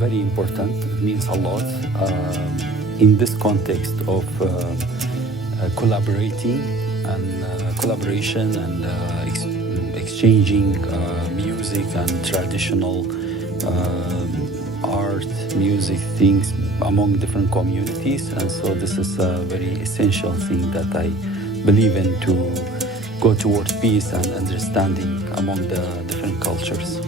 very important. It means a lot in this context of collaboration and exchanging music and traditional art, music things among different communities. And so this is a very essential thing that I believe in to go towards peace and understanding among the different cultures.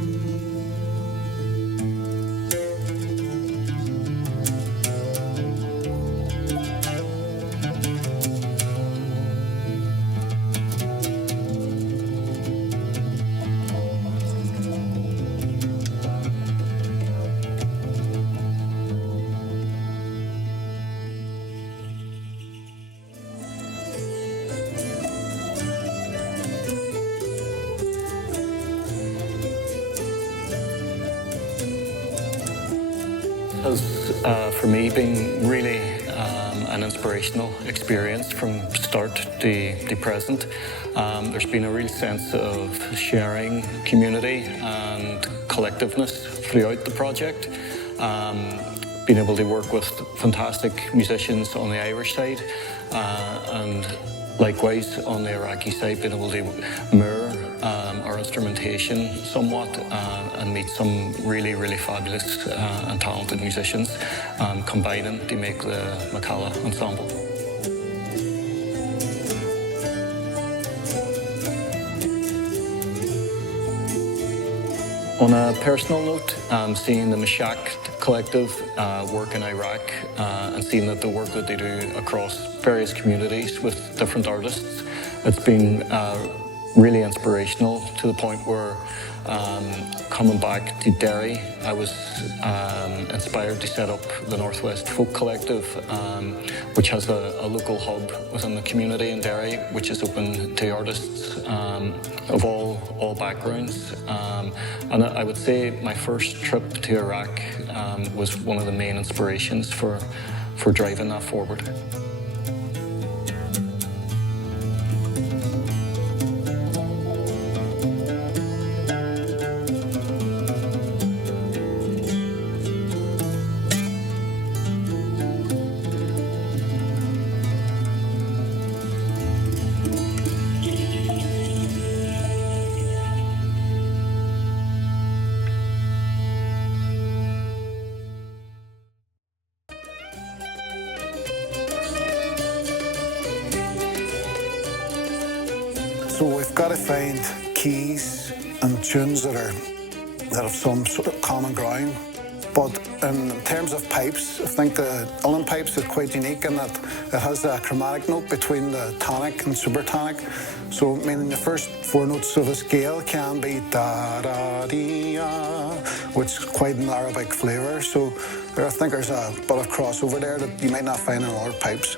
Has, for me, been really an inspirational experience from start to present. There's been a real sense of sharing, community and collectiveness throughout the project. Being able to work with fantastic musicians on the Irish side and likewise on the Iraqi side, being able to mirror our instrumentation somewhat and meet some really, really fabulous and talented musicians, combining to make the Macalla ensemble. On a personal note, seeing the Mashak collective work in Iraq and seeing that the work that they do across various communities with different artists, it's been really inspirational to the point where coming back to Derry, I was inspired to set up the Northwest Folk Collective, which has a local hub within the community in Derry, which is open to artists of all backgrounds. And I would say my first trip to Iraq was one of the main inspirations for driving that forward. So we've got to find keys and tunes that have some sort of common ground. But in terms of pipes, I think the Ullin pipes are quite unique in that it has a chromatic note between the tonic and supertonic. So meaning the first four notes of a scale can be da-da-dee-ah, which is quite an Arabic flavour. So I think there's a bit of crossover there that you might not find in other pipes.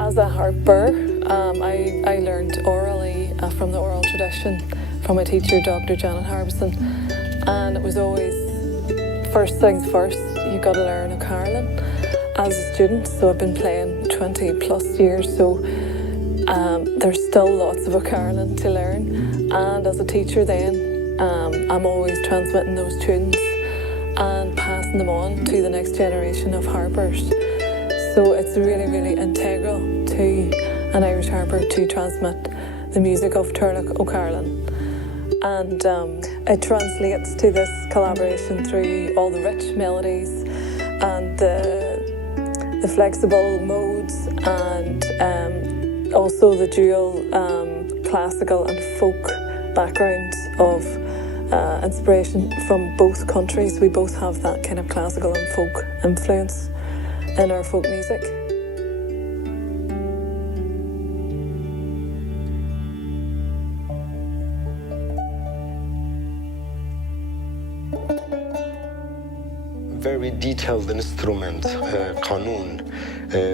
As a harper, I learned orally from the oral tradition from my teacher, Dr. Janet Harbison, and it was always first things first, you've got to learn O'Carolan as a student. So I've been playing 20 plus years, so there's still lots of O'Carolan to learn. And as a teacher then, I'm always transmitting those tunes and passing them on to the next generation of harpers. So it's really, really integral to an Irish harper to transmit the music of Turlough O'Carolan. And it translates to this collaboration through all the rich melodies and the flexible modes, and also the dual classical and folk backgrounds of inspiration from both countries. We both have that kind of classical and folk influence in our folk music. Very detailed instrument, qanun,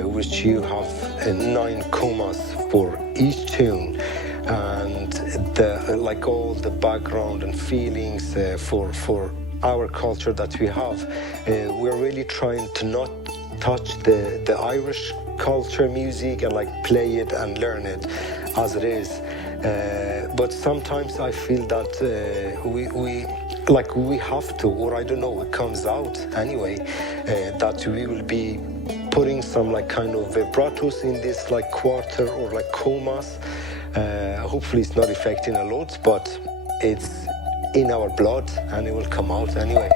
which you have 9 komas for each tune, and like all the background and feelings for our culture that we have. We're really trying to not touch the Irish culture music and like play it and learn it as it is. But sometimes I feel that we have to, or I don't know, it comes out anyway, that we will be putting some like kind of vibratos in this like quarter or like komas. Hopefully it's not affecting a lot, but it's in our blood and it will come out anyway.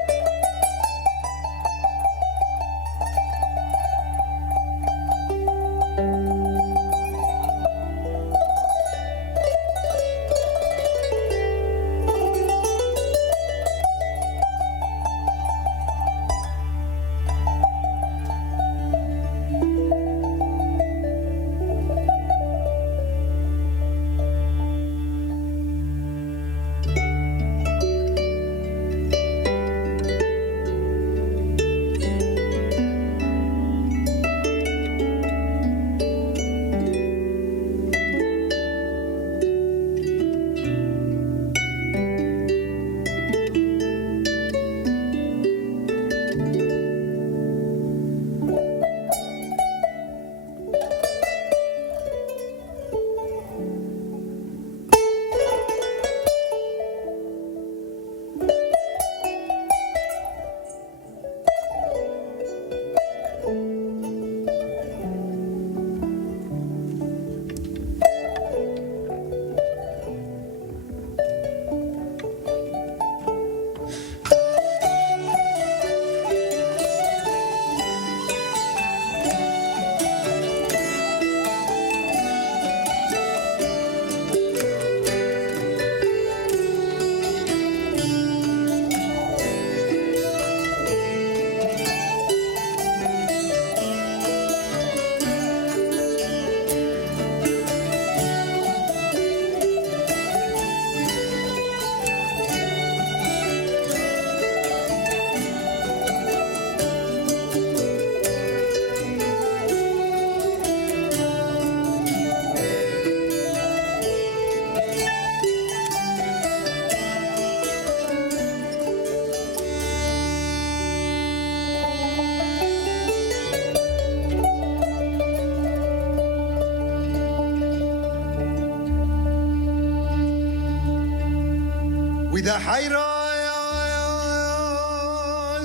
وإذا حيران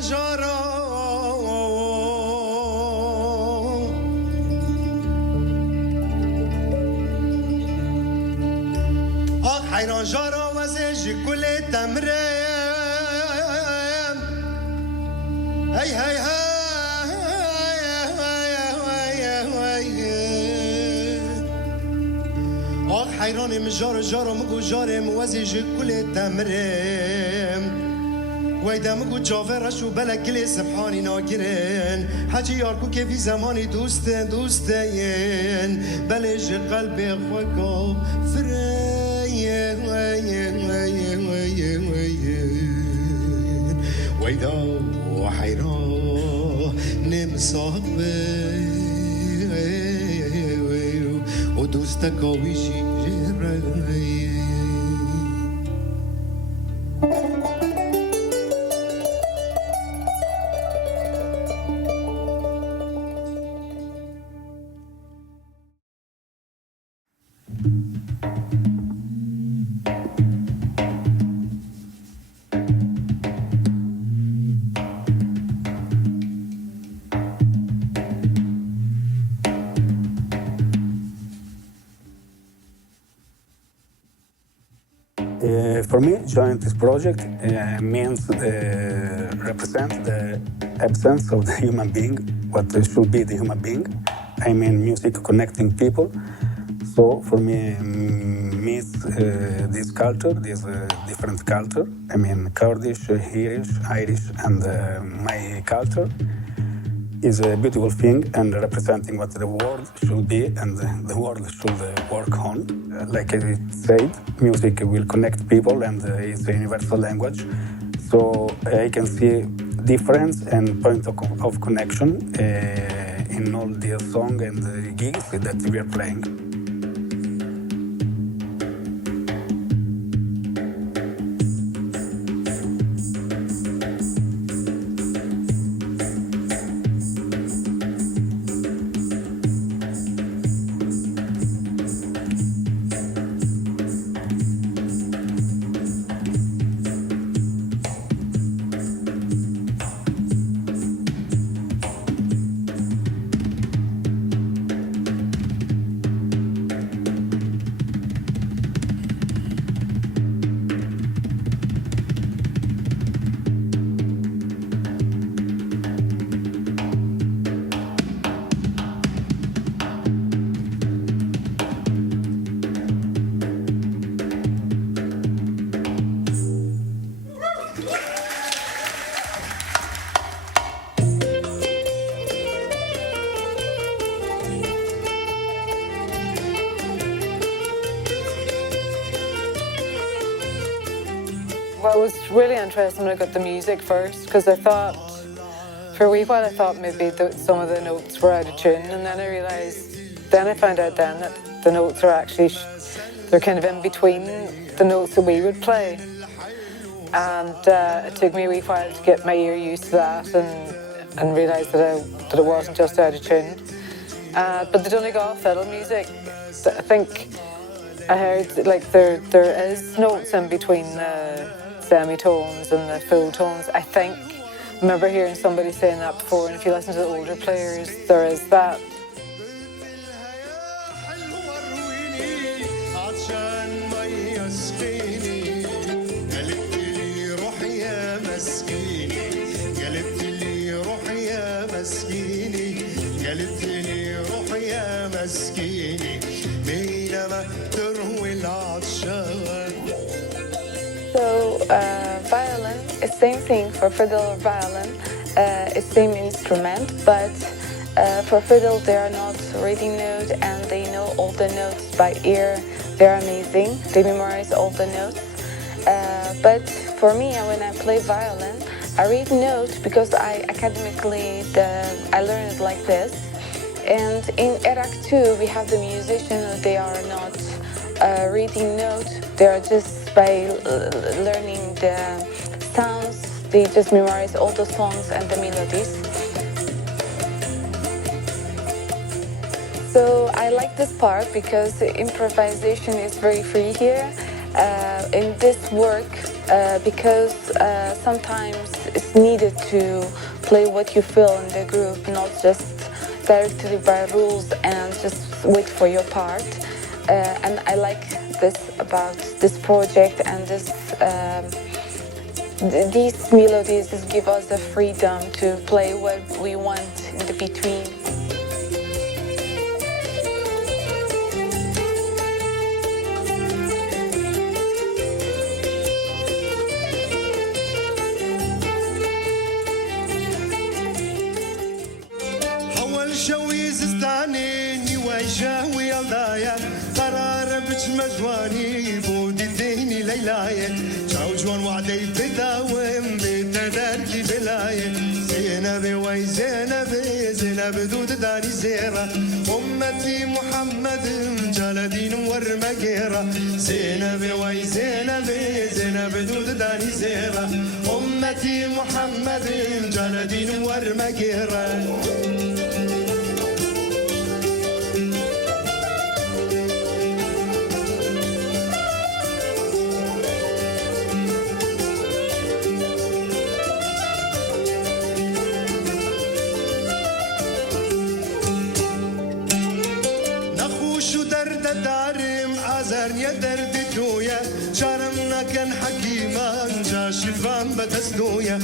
جرى حيران جرى وزيج كل تمرين هاي هاي هاي حيراني من جار جار مگو جار موزيج كل تمرين ويدا مگو جافرش و بلا كل سبحاني ناگرين حاجي ياركو که في زماني دوستين دوستين بلج قلبي خوكا فرين ويدا حيران مصاحبي ودوستك ويشي جبرائيل For me, join this project means represent the absence of the human being, what should be the human being. I mean, music connecting people. So for me, means this culture, this different culture. I mean, Kurdish, Irish, and my culture is a beautiful thing and representing what the world should be and the world should work on. Like I said, music will connect people and it's a universal language. So I can see difference and point of connection in all the song and the gigs that we are playing. Well, it was really interesting when I got the music first, because I thought, for a wee while I thought maybe some of the notes were out of tune, and then I found out then that the notes are actually, they're kind of in between the notes that we would play. And it took me a wee while to get my ear used to that and realise that it wasn't just out of tune. But the Donegal fiddle music, I think I heard like there is notes in between the semitones and the full tones. I think I remember hearing somebody saying that before, and if you listen to the older players, there is that. So violin is same thing for fiddle or violin. It's same instrument, but for fiddle they are not reading notes and they know all the notes by ear. They're amazing. They memorize all the notes. But for me, when I play violin, I read notes because I learned it like this. And in Iraq too, we have the musicians. They are not reading notes. They are just by learning the sounds. They just memorize all the songs and the melodies. So I like this part because the improvisation is very free here in this work because sometimes it's needed to play what you feel in the group, not just directly by rules and just wait for your part. And I like this about this project and these melodies just give us the freedom to play what we want in the between. مجواني بود الديني ليلاية شاوجوان وعدي بداوم بتداركي بلاية زينب وي زينب دود داني زيرة أمتي محمد جلدين ورمقيرة زينب وي زينب دود داني زيرة أمتي محمد جلدين ورمقيرة درد دارم آزار يا درد تويا شرمنا كان حق وتران بتسنويا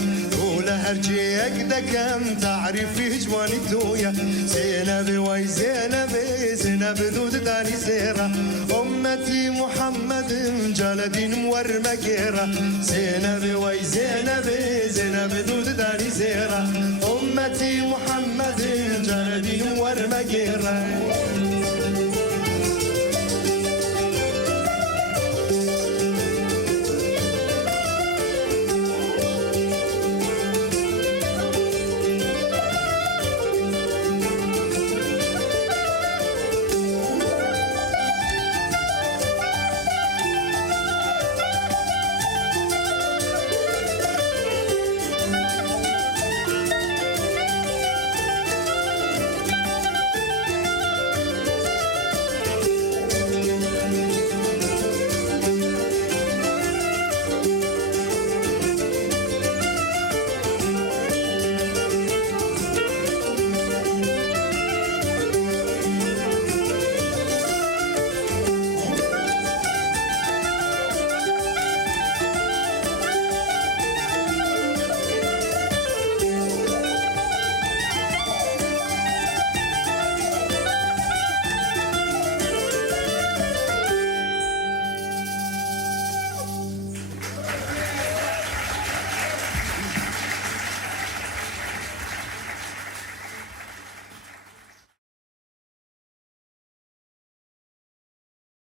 ولا هرجيك دكم تعرفي جواني تويا زينب وي زينب زينب دود داني سيرة أمتي محمد جلدين مور مكيرة زينب وي زينب زينب دود داني سيرة أمتي محمد جلدين مور مكيرة